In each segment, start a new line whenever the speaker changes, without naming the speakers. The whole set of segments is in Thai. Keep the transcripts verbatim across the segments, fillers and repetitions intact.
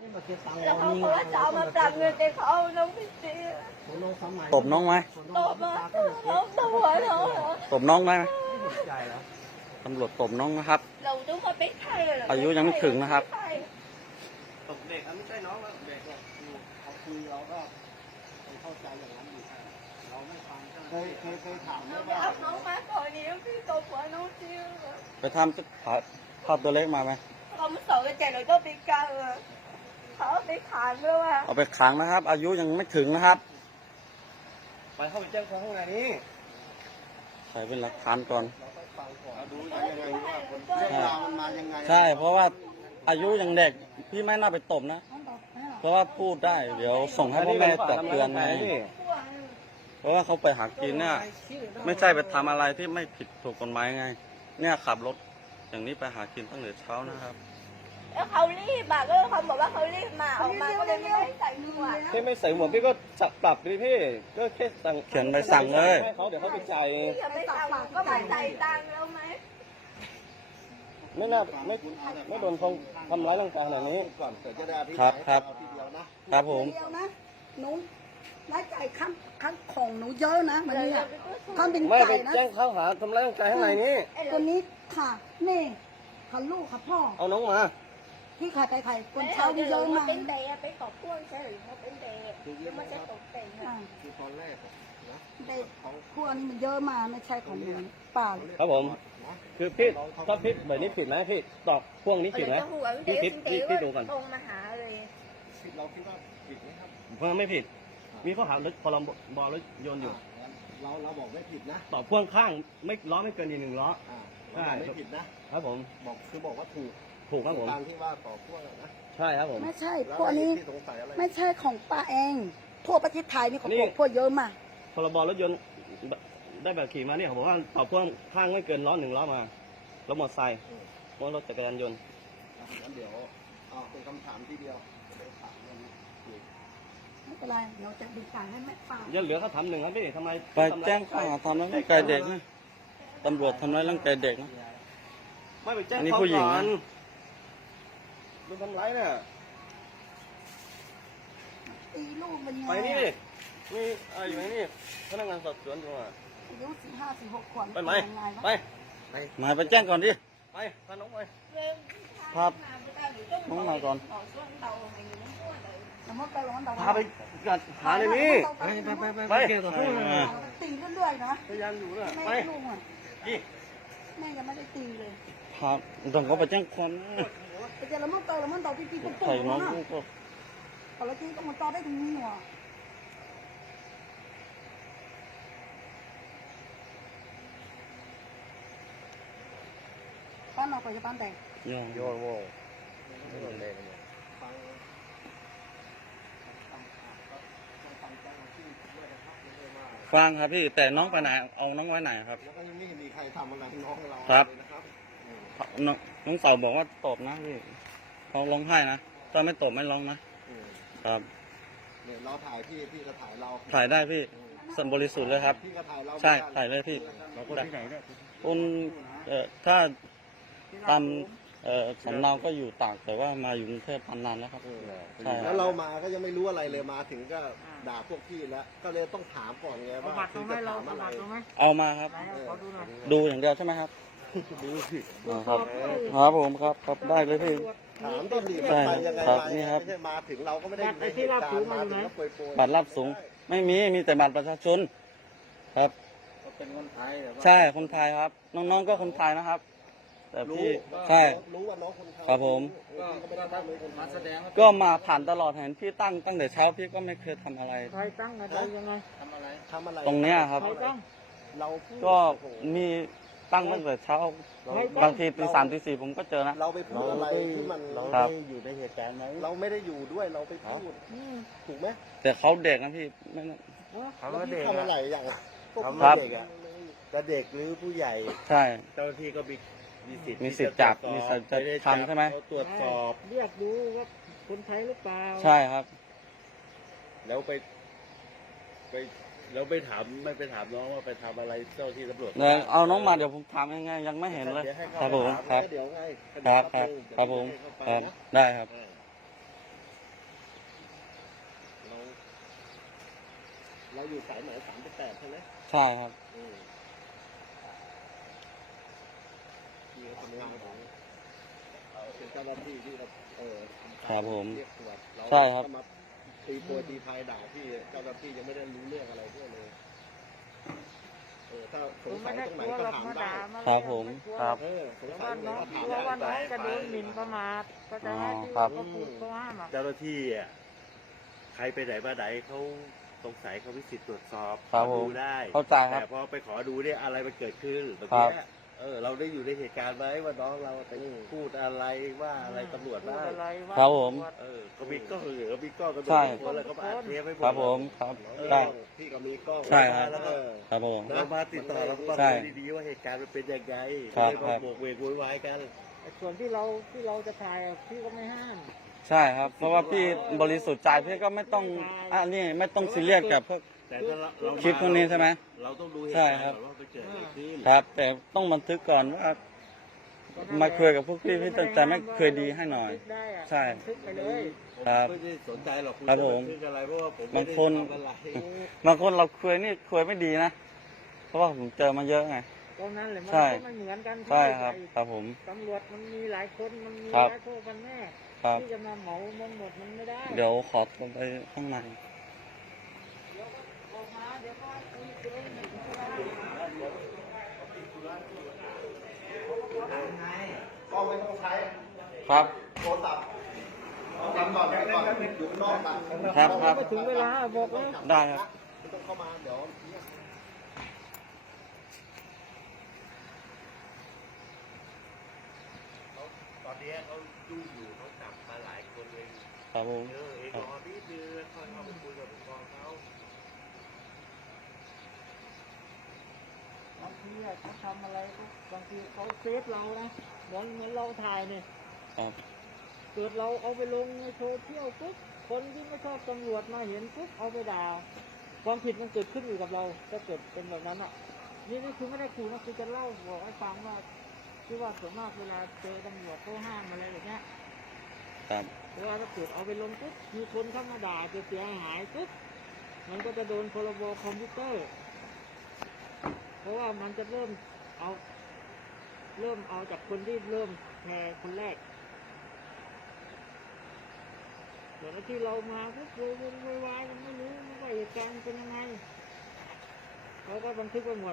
แล้วเขาบอกว่าจะเอามาปรับเงินแต่เขาเอาน้องไปเสีย
ตบน้องไหม
ตบมาน้องตบหัวน้องเหรอ
ตบน้องได้ไหมตำรวจตบน้องนะครับ
เราต้องมาเป็นใครเหรอ
อายุยังไม่ถึงนะครับ
ตบเด็กอันไม่ใช่น้องแล้วเด็กเขาคุยเราก็เข้าใจอย่างนั้นอยู่เราไม่ฟังเคยเคยเคยถามไหม
เรา
ว่า
เอาน้องมาก่อนนี้พี่ตบหัวน้องจริง
ไปทำถ่ายภาพตัวเล็กมาไหม
เขามาสอนกันใจเราก็ไปกันเขาไปขานด้วยว่า
เอาไปขังนะครับ อายุยังไม่ถึงนะครับ
ไปเข้าไปแจ้งความข้างในนี้
ใส่เป็นหลักฐานก่อน
เราต้องฟังก่อนดูยังไงว่าเรื่องราวมันมายังไง
ใช่เพราะว่าอายุยังเด็กพี่ไม่น่าไปตบนะ เพราะว่าพูดได้เดี๋ยวส่งให้พ่อแม่ตักเตือนไงเพราะว่าเขาไปหากินเนี่ยไม่ใช่ไปทำอะไรที่ไม่ผิดถูกกฎหมายไง เนี่ยขับรถอย่างนี้ไปหากินตั้งแต่เช้านะครับ
แล้วเขารีบอะก็เขาบอกว่าเขารีบมาออกมาก็เลยไม่ได้ใส่หมวก
พี่ไม่ใส่หมวกพี่ก็จับปรับดิพี่ก็แค่สั่ง
เขียนใบสั่งเลย
ให้เขาเดี๋ยวเขาไปจ่าย
อย่าไปสั่งก็มาใส่ตังค์แล้วไหม
ไม่น่าไม่ไม่โดนทำทำร้ายร่างกายขนาดนี้ก่อนแต่จะได้พี่
ครับครับ
ทีเดียวนะ
ครับผม
เดียวนะหนูรายจ่ายครั้งครั้งของหนูเยอะนะมันเนี่ยความเป็น
ไม่
ใจ
ไป
นะ
แจ้งข้อหาทำร้ายร่างกายข้างในนี้
ตัวนี้ค่ะนี่ค่ะลูกค่ะพ่อ
เอาน้องมา
ที่ขายไปขายคนเช้านี่เยอะมาก
เป็นเด็กไปขอบพ่วงใช่หรือเขาเป็นเด็กแล้วมันจะตกแต่ง
อ่า
คือตอนแรกนะ
เด็กพวกนี้มันเยอะมากไม่ใช่ของหนูเปล่า
ครับผมคือพี่ถ้าพี่แบบนี้ผิดไหมพี่ตอบพ่วงนี้ผิดไหม
จะหัวเด็
พี่
ก
คิดพี่พี่ดูก่อน
ตรงมาหาเลย
เราคิดว่าผิดไหมครับ
เพิ่มไม่ผิด
มีข้อหารถพรบรถยนต์อยู่ เราเราบอกไม่ผิดนะ
ต่อพ่วงข้างไม่ล้อไม่เกินอีกหนึ่งล้อ
อ่าเราบอกไม่ผิดนะครับ
ผม
บอกคือบอกว่าถูก
ถูกครับผม
ตามที่ว่าต่อพ่วงอะนะ
ใช่ครับผม
ไม่ใช่
แล้ว
พวกนี้
ที่สงสัยอะไร
ไม่ใช่ของป้าเองทั่วประเทศไทยนี่ของ
นี่
พวกพวกเยอะมาก
พรบรถยนต์ได้แบบขี่มาเนี่ยผมบอกว่าต่อพ่วงข้างไม่เกินล้อหนึ่งล้อมาแล้วมอเตอร์ไซค์รถจักรยานยนต์
อ่ะงั้นเดี๋ยวเอาเป็นคำถามทีเดียวเดี๋ยวถามเรื่องนี้อีก
ไม่เป็นไรเดี๋ยวจะดูการให้แม่ป้า
ยังเหลือเขาทำหนึ่งครับพี่ทำไมไปแจ้งข้อหาทำร้ายร่างกายเด็กนะตำรวจทำร้ายร่างกายเด็กนะ
ไม่ไปแจ้ง
อันนี้
ความ
ผู้หญิง
ก่อ
นะ
นดูทำร้ายเนี่ย
ตีลูกมันยัง
ไป
ไง
นี่
อะ
ดิมีอะไรอยู่ในนี่พนักงานสอบสวนอยู่อ่ะ
อายุสี่ห้าสี่หกขวบ
ไปไหม
ยังไงวะ
ไป
มาไปแจ้งก่อนดิ
ไปพาน้องไป
ครับน้องมาก่อน
แต่เมื่อไปร้อนแต่
พาไปกัดหาในนี้
ไปไปไป
ไป
ตีเรื่อยๆนะ
พยายามอยู่นะ
แม่
ไป
ลูกอ่ะ
ดิ
แม่ยังไม่ได้ตีเลย
ครับต้องก็ไปแจ้งความนะ
แต่เจอแล้วมันโตแล้วมันโตพี่พี่ปุ๊บปุ๊
ใส่
บ
น้อง
นะ
ลูกก็
พอแล้วพี่ก็มันโตได้ถึงนี่หว่าป้านออกไปจะป้านแต่ง
ย่อง
โยนโว้ย
ฟังครับพี่แต่น้องไปไหนเอาน้องไว้ไหนครับ
แล้วก็ยังไม่มีใครทำอะไรน้องเรา
ครับ
เลยนะครับ
น้องน้องสาวบอกว่าตบนะพี่เขาร้องไห้นะถ้าไม่ตบไม่ร้องนะ
อืม
ครับ
เนี่ยเราถ่ายพี่พี่ก็ถ่ายเรา
ถ่ายได้พี่สันบริสุทธิ์เลยครับ
พี่ก็ถ่ายเรา
ใช่ถ่ายเลยพี่
เราคนที่ไหนเนี่ย
คุณเอ่อถ้าตามเอ่อสำเนาก็อยู่ตากแต่ว่ามาอยู่กรุงเทพนานแล้วครับใช่ค
แล้
รั
ว
บ
เรามาก็ยังไม่รู้อะไรเลยมาถึงก็ด่าพวกพี่แล้ว ก็เลยต้องถามก่อนไงว่าคือจะถามอะไร
เอามาครับ
เออ
ดูอย่างเดียวใช่ไหมครับ
ดูสิ
อ่าครับครับผมครับครับได้เลยพี่
ถามต้นดี
ใช่
มันไปยังไง
ครับ
มา
นี่ครับ
ไม่ใช่มาถึงเราก็ไม่ได้อยู่ในเหตุการณ์มาถึงก็โปรยโปรย
บัตรรับสูงไม่มีมีแต่บัตรประชาชนครับ
เป็นคนไทย
ใช่คนไทยครับ น้องๆก็คนไทยนะครับ แต่
รู้
พี่ใช่
รู้ว่าน้องคนไทย
ครับผม
ก็ไม่ได้ตั้งเลยคนมาแสดง
ก็มาผ่านตลอดเห็นพี่ตั้งตั้งแต่เช้าพี่ก็ไม่เคยทำอะไร
ใครตั้งอะไรยังไง
ทำอะไรทำอะไร
ตรงเนี้ยครับ
ใครตั้ง
เราพูด
ก็มีตั้งตั้งแต่เช้า บางทีตีสามตีสี่ผมก็เจอนะ
เราไปพูดอะไรที่มันเรา
ครับ
ได้อยู่ในเหตุการณ์ไหมเราไม่ได้อยู่ด้วยเราไปพูดถูกไหม
แต่เขาเด็กนะพี่ไม่
เขาก็เด็กทำอะไรอย่างพวก
ครับ
เด็กอะจะเด็กหรือผู้ใหญ่
ใช่
เจ้าหน้าที่ก็มีมีสิทธิ์
มีสิทธิ์จับมีสิทธิ์จะทำใช่ไหม
เขาตรวจสอบ
เรียกดูว่าคนไทยหรือเปล่า
ใช่ครับ
แล้วไปไปแล้วไปถามไม่ไปถามน้องว่าไปทำอะไรเจ้าที่ตำรวจ
เดี๋ยวเอาน้องมาเดี๋ยวผมถามยังไงยังไม่เห็นเลย
ดี๋วให้
ครับผม
ถา
ครับ
เดี๋ยวไง
ครับครับครับผมครับได้ครับ
เเราอยู่สายไหนสามสิบแปดใช่ไหม
ใช่ครับ
อืมที่ทำงานของเราเป็นเจ้าหน้าที่ที่เราเออทำ
ครับผม
เรียกตรวจเรา
ใช่ครับ
ก็มาตีโพยตีพายด่าที่เจ้าหน้าที่ยังไม่ได้รู้เรื่องอะไรด้วยเลยเออถ้าสงสัยตรงไหนก็ถามได้
ครับผมครับ
เออสงสั
ว่าย
ตรงไหน
น้อง
ก็ถาม
กลัว
ได้
ว่าน้องจะโดนหมิ่นประมาทก็จะให้ที่
ครั
ว่า
บ
เขาพูดเขาห้ามอ่ะ
เจ้าหน้าที่อ่ะใครไปไหนมาไหนเขาสงสัยเขาวิสิทธิ์ตรวจสอบ
ครับ
ขอดู
ผม
ได้
เข้าใจครับ
แต่พอไปขอดูเนี่ยอะไรมันเกิดขึ้นแบบ
ครับ
เนี้ยเออเราได้อยู่ในเหตุการณ์ไหมว่าน้องเราไปพูดอะไรว่าอะไรตำรวจ
พู
บ้า
ด
ง
อะไรว่า
ครับผม
ตำวจ
เออก็มีกล้องเหลือมีกล้องกัน
ใช่
คนแล้วก็มาอัดเทปให้หมด
ครับผมครับ
เออ
ได้
พี่ก็มีกล้อง
ใช่ครับ
แล้วก็
ครับผม
เรามาติดต่อเราก็ต้อง
ใช่
ดูดีๆว่าเหตุการณ์มันเป็นยังไง
ครับ
ไม่
ครั
มา
บ
โบกเวกโวยวายกัน
ไอ้ส่วนที่เราที่เราจะถ่ายอะพี่ก็ไม่ห้าม
ใช่ครับ เพราะว่าพี่บริสุทธิ์ใจพี่ก็ไม่ต้องอ่ะนี่ไม่ต้องซีเรียสกับพวก
แต่ถ้าเราเรา
คลิปพวกนี้ใช่ไหม
เราต้องดูเหตุ
ใช่
การณ์
ครับ
ก่อนว่ามันเกิดอะไรขึ้น
ครับ แต่ต้องบันทึกก่อนว่า มาคุยกับพวกพี่พี่แต่ไม่เคยดีให้หน่อย
ได้อะ
ใช่
บันทึกไปเลย
ครับ
ไม่ได้สนใจหรอกคุณ
ครับ
จะ
ผม
บันทึกอะไรเพราะว่าผม
บางคน
ไม่ได้ทำอะไร
บางคนเราคุยนี่คุยไม่ดีนะ เพราะว่าผมเจอมาเยอะไง
ตรงนั้นแหละมัน
ใช่
ก็ไม่เหมือนกัน
ใช่ครับ ครับผม
ตำรวจมันมีหลายคนมันมี
ครับ
หลายโทษกันแน่
ครับ
ที่จะมาเหมามนหมดมันไม่ได้
เดี๋ยวขอตัวไปข้างใน
เดี๋ยวก็ออกมาเดี๋ยวก็คุยกันเอง
กล้องไม่ต้องใช้
ครับ
โทรศัพท์ทำก่อนทำก่อนอยู่ข้างนอกตัด
ครับครับ
ไปถึงเวลาบอกแล้ว
ได้ครับ
ไม่ต้องเข้ามาเดี๋ยว
ตอนนี้เขายุ่งอยู่เขาจับมาหลายคนเลย
ครับผม
เออเองรอนิดนึงค่อยเข้าไปคุยกับผู้กองเขา
บางทีอะเขาทำอะไรก็บางทีเขาเซฟเรานะเหมือนเหมือนเราถ่ายเนี่ย
ครับ
เกิดเราเอาไปลงในโซเชียลปุ๊บคนที่ไม่ชอบตำรวจมาเห็นปุ๊บเอาไปด่าความผิดมันเกิดขึ้นอยู่กับเราถ้าเกิดเป็นแบบนั้นอ่ะนี่นี่คือไม่ได้ขู่นะคือจะเล่าบอกให้ฟังว่าที่ว่าส่วนมากเวลาเจอตำรวจเขาห้ามอะไรอย่างเงี้ย
ครับ
เวลาถ้าเกิดเอาไปลงปุ๊บมีคนเข้ามาด่าจะเสียหายปุ๊บมันก็จะโดนพรบคอมพิวเตอร์ เพราะว่ามันจะเริ่มเอาเริ่มเอาจากคนที่เริ่มแชร์คนแรกเหมือนที่เรามาปุ๊บโวยวายโวยวายมันไม่รู้ว่าเหตุการณ์เป็นยังไงเขาก็บันทึกไว้หมด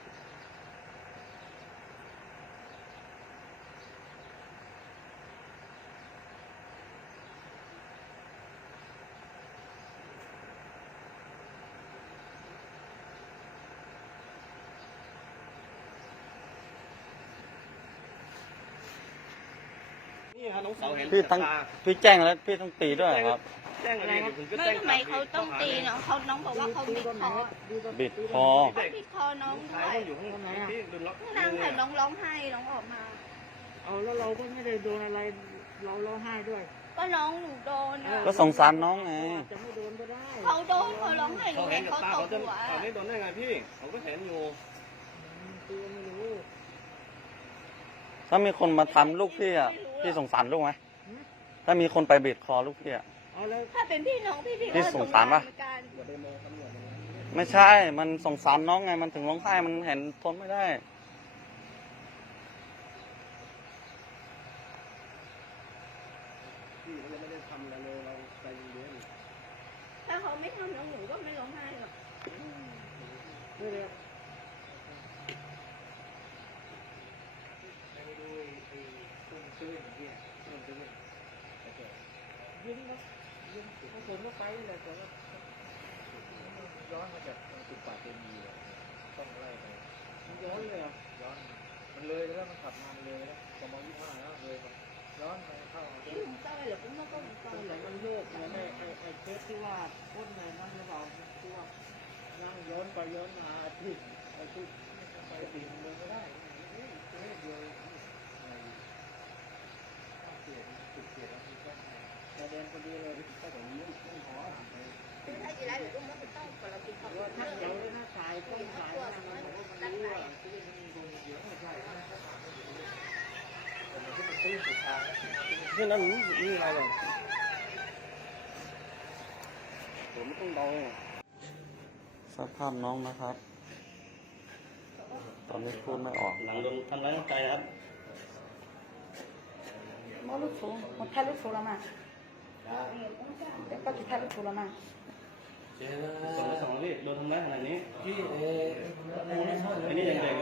นี่ฮะน้องเสาเห็น
พี่ทั้งพี่แจ้งแล้วพี่ต้องตีด้วยเหรอครับ
แจ้งอะไรเดี๋ยวผมก็
ไม่
แจ้ง
ทำไมเขาต้องตีน้องเขาน้องบอกว่าเขาบิดคอ
บิดคอ
เขาบิดคอน้อง
ใคร
ด้วย
ก็อยู่ข้างในที่ดึงล็อก
นางค่ะน้องร้องไห้น้องออกมา
เอาแล้วเราก็ไม่ได้โดนอะไรเราเราให้ด้วย
ก็น้องหนูโดนอ่ะ
ก็สงสารน้องไง
เขาอาจจะไม่โดนก็ได้
เขาโดนเขาร้องไห้หนู
เขา
เห็
เห็
น
นกับ
เขา
ตา
ต
เขา
บ
จะ
หัว
เขาไม่โดนได้ไงพี่เขาก็เห็นอยู่
อืมตัวไม่รู้
ถ้ามีคนมาทำลูกพี่อ่ะพี่สงสารลูกไหมถ้ามีคนไปบีบคอลูกพี่อ่ะ
เอาแล้ว
ถ้าเป็นพี่น้องพี่พี่
พี่สงสารปะ
เหมือนกัน
อย่าไปมองตำรวจอย่างนั้น
ไม่ใช่ มันสงสารน้องไง มันถึงร้องไห้มันเห็นทนไม่ได้
พี่เขายังไม่ได้ทำอะไรเลยเราใจเย็น
ถ้าเขาไม่ทำน้องหนูก็ไม่ร้องไห้หรอก
ไม่เลย ยิงนะยิงผสมเข้าไปเลยแต่ว่า
ย้อนมาจากจุดป่าเต็มีต้องไล่ไป
มันย้อนเลยอ่ะ
ย้อนมันเลยแล้วมันขับมาเลยแล้วกมยี่ห้าแล้วเลยย้อนไปเข้า
ที่หนูต้อยหรือพี่น้องก็หนูต้
ต
อ
อย นไหนมันโยกเหมือนไอ้ไอ้ไอ้เคสที่ว่าพ่นในนั้นหรือเปล่าที่ว่านั่งย้อนไปย้อนมาที่ไอ้ที่ไปตีมันไม่ได้เฮ้ยเฮ้ยเดียวแต่เดินพอดีเลยก็แบบนี้ต้องขอไป
คือถ้าจีไรหรือลูกมันจะต้องกดเรากินข้าว
ว่า
เ
ถ้าเดี๋ยวถ้าสายต้นสายนะมันบอกว่ามันรู้ว่าที่มันมีคนเดียวไม่ใช่นะ
ที่นั่นนี่อะไรหรอผมต้องเดา
สภาพน้องนะครับ ตอนนี้พูดไม่ออก
หลังโดนทำร้ายร่างกายนะครับ
มอลูกสูงหมดแท้ลูกสูงแล้วมาเดี๋ยวก็จะแท้ลูกสูงแล้วมา
สองสองพี่โดนทำร้ายขนาดนี้ อันนี้ยังเด็ก